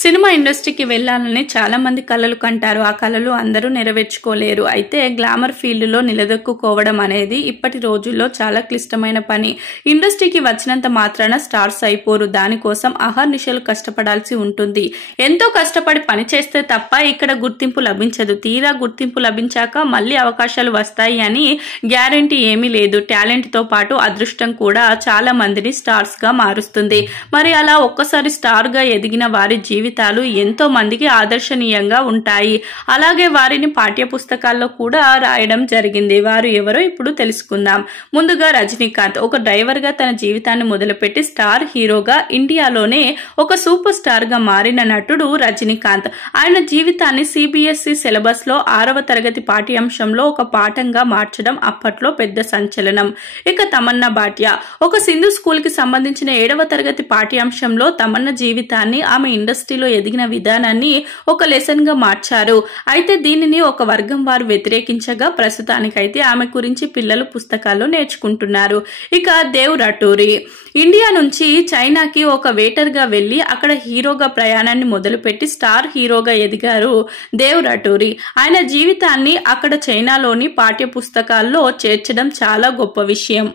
Cinema ఇండస్ట్రీకి వెళ్ళాలని చాలా మంది కలలు కంటారు. ఆ కలలు అందరూ నెరవేర్చుకోలేరు. అయితే గ్లామర్ ఫీల్డ్లో నిలదొక్కుకోవడం అనేది ఇప్పటి రోజుల్లో చాలా క్లిష్టమైన పని. ఇండస్ట్రీకి వచ్చినంత మాత్రాన స్టార్స్ అయిపోరు. దానికోసం అహర్నిశలు కష్టపడాల్సి ఉంటుంది. ఎంతో కష్టపడి పని చేస్తే తప్ప ఇక్కడ గుర్తింపు లభించదు. తీరా గుర్తింపు లభించాక మళ్ళీ అవకాశాలు వస్తాయి అని గ్యారెంటీ ఏమీ లేదు. టాలెంట్ తో పాటు అదృష్టం కూడా చాలా మందిని స్టార్స్ గా మారుస్తుంది. మరి అలా ఒక్కసారి స్టార్ గా ఎదిగిన వారి జీవితాలు ఎంతో మందికి ఆదర్శనీయంగా ఉంటాయి. అలాగే వారిని పాఠ్య పుస్తకాల్లో కూడా రాయడం జరిగింది. వారు ఎవరో ఇప్పుడు తెలుసుకుందాం. ముందుగా రజనీకాంత్ ఒక డ్రైవర్ గా తన జీవితాన్ని మొదలుపెట్టి స్టార్ హీరోగా ఇండియాలోనే ఒక సూపర్ స్టార్ గా మారిన నటుడు రజనీకాంత్. ఆయన జీవితాన్ని సిబిఎస్ఈ సిలబస్ లో 6వ తరగతి పాఠ్యాంశంలో ఒక పాఠంగా మార్చడం అప్పట్లో పెద్ద సంచలనం. ఇక తమన్నా భాటియా ఒక సింధు స్కూల్ కి సంబంధించిన 7వ తరగతి పాఠ్యాంశంలో తమన్నా జీవితాన్ని, ఆమె ఇండస్ట్రీలో ఎదిగిన విధానాన్ని ఒక లెసన్ గా మార్చారు. అయితే దీనిని ఒక వర్గం వారు వ్యతిరేకించగా ప్రస్తుతానికైతే ఆమె గురించి పిల్లలు పుస్తకాల్లో నేర్చుకుంటున్నారు. ఇక దేవ్ రటూరి ఇండియా నుంచి చైనాకి ఒక వేటర్ గా వెళ్లి అక్కడ హీరోగా ప్రయాణాన్ని మొదలుపెట్టి స్టార్ హీరోగా ఎదిగారు దేవ్ రటూరి. ఆయన జీవితాన్ని అక్కడ చైనాలోని పాఠ్య పుస్తకాల్లో చేర్చడం చాలా గొప్ప విషయం.